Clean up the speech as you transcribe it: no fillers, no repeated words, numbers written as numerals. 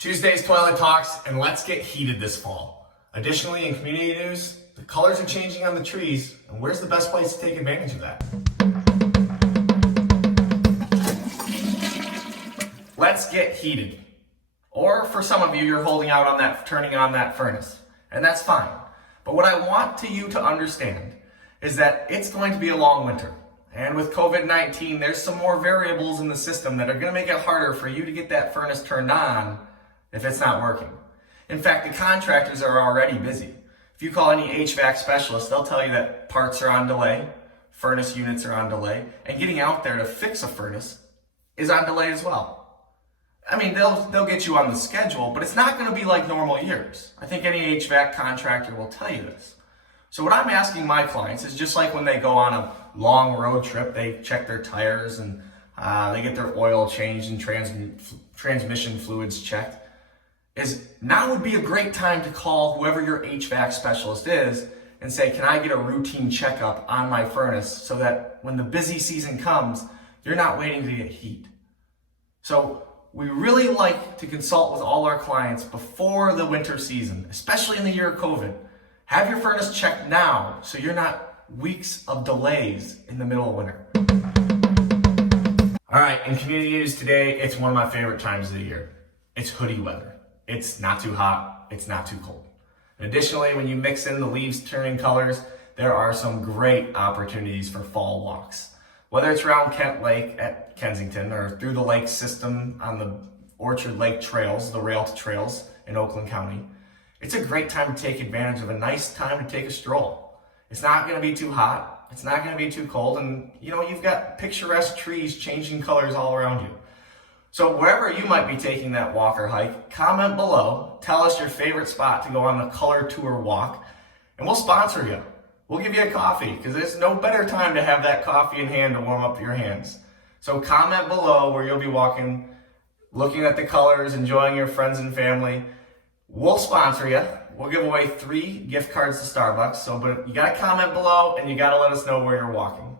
Tuesday's Toilet Talks, and let's get heated this fall. Additionally, in community news, the colors are changing on the trees, and where's the best place to take advantage of that? Let's get heated. Or for some of you, you're holding out on that, turning on that furnace, and that's fine. But what I want you to understand is that it's going to be a long winter. And with COVID-19, there's some more variables in the system that are going to make it harder for you to get that furnace turned on if it's not working. In fact, the contractors are already busy. If you call any HVAC specialist, they'll tell you that parts are on delay, furnace units are on delay, and getting out there to fix a furnace is on delay as well. I mean, they'll get you on the schedule, but it's not going to be like normal years. I think any HVAC contractor will tell you this. So what I'm asking my clients is just like when they go on a long road trip, they check their tires and they get their oil changed and transmission fluids checked, is now would be a great time to call whoever your HVAC specialist is and say, can I get a routine checkup on my furnace so that when the busy season comes, you're not waiting to get heat. So we really like to consult with all our clients before the winter season, especially in the year of COVID. Have your furnace checked now so you're not weeks of delays in the middle of winter. All right, in community news today, it's one of my favorite times of the year. It's hoodie weather. It's not too hot, it's not too cold. Additionally, when you mix in the leaves turning colors, there are some great opportunities for fall walks. Whether it's around Kent Lake at Kensington or through the lake system on the Orchard Lake trails, the rail trails in Oakland County, it's a great time to take advantage of a nice time to take a stroll. It's not going to be too hot, it's not going to be too cold, and you've got picturesque trees changing colors all around you. So wherever you might be taking that walk or hike, comment below, tell us your favorite spot to go on the color tour walk, and we'll sponsor you. We'll give you a coffee, because there's no better time to have that coffee in hand to warm up your hands. So comment below where you'll be walking, looking at the colors, enjoying your friends and family. We'll sponsor you. We'll give away 3 gift cards to Starbucks. But you got to comment below, and you got to let us know where you're walking.